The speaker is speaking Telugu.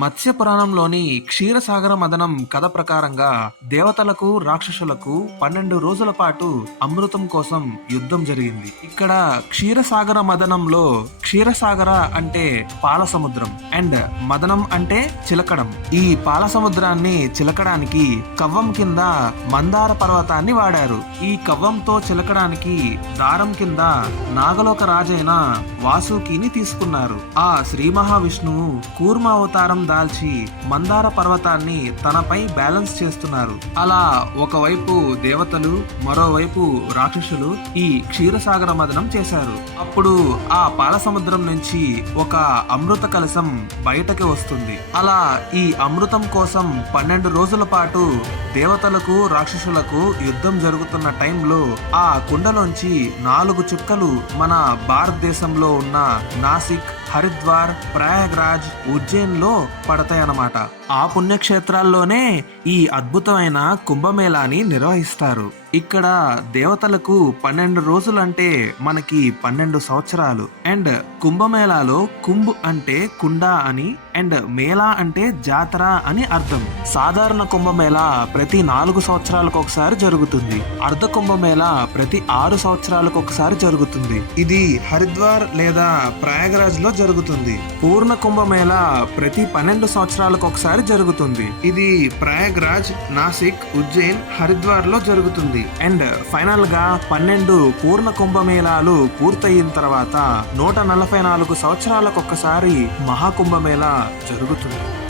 మత్స్య పురాణంలోని క్షీరసాగర మదనం కథ ప్రకారంగా దేవతలకు రాక్షసులకు పన్నెండు రోజుల పాటు అమృతం కోసం యుద్ధం జరిగింది. ఇక్కడ క్షీరసాగర మదనంలో క్షీరసాగర అంటే పాల సముద్రం అండ్ మదనం అంటే చిలకడం. ఈ పాల సముద్రాన్ని చిలకడానికి కవ్వం కింద మందార పర్వతాన్ని వాడారు. ఈ కవ్వంతో చిలకడానికి దారం కింద నాగలోక రాజైన వాసుకిని తీసుకున్నారు. ఆ శ్రీ మహావిష్ణువు కూర్మ అవతారం దాల్చి మందార పర్వతాన్ని తనపై బ్యాలెన్స్ చేస్తున్నారు. అలా ఒకవైపు దేవతలు మరోవైపు రాక్షసులు ఈ క్షీరసాగర మదనం చేశారు. అప్పుడు ఆ పాల సముద్రం నుంచి ఒక అమృత కలశం బయటకి వస్తుంది. అలా ఈ అమృతం కోసం పన్నెండు రోజుల పాటు దేవతలకు రాక్షసులకు యుద్ధం జరుగుతున్న టైంలో ఆ కుండలోంచి నాలుగు చుక్కలు మన భారతదేశంలో ఉన్న నాసిక్ హరిద్వార్ ప్రయాగ్రాజ్ ఉజ్జయిన్లో పడతాయన్నమాట. ఆ పుణ్యక్షేత్రాల్లోనే ఈ అద్భుతమైన కుంభమేళాని నిర్వహిస్తారు. ఇక్కడ దేవతలకు పన్నెండు రోజులంటే మనకి పన్నెండు సంవత్సరాలు. అండ్ కుంభమేళాలో కుంభ్ అంటే కుండ అని అండ్ మేళా అంటే జాతర అని అర్థం. సాధారణ కుంభమేళ ప్రతి నాలుగు సంవత్సరాలకు ఒకసారి జరుగుతుంది. అర్ధ కుంభమేళ ప్రతి ఆరు సంవత్సరాలకు ఒకసారి జరుగుతుంది. ఇది హరిద్వార్ లేదా ప్రయాగరాజ్లో జరుగుతుంది. పూర్ణ కుంభమేళ ప్రతి పన్నెండు సంవత్సరాలకు ఒకసారి జరుగుతుంది. ఇది ప్రయాగరాజ్ నాసిక్ ఉజ్జయిన్ హరిద్వార్లో జరుగుతుంది. అండ్ ఫైనల్గా పన్నెండు పూర్ణ కుంభమేళాలు పూర్తయిన తర్వాత నూట నలభై నాలుగు సంవత్సరాలకు ఒక్కసారి మహాకుంభమేళా జరుగుతుంది.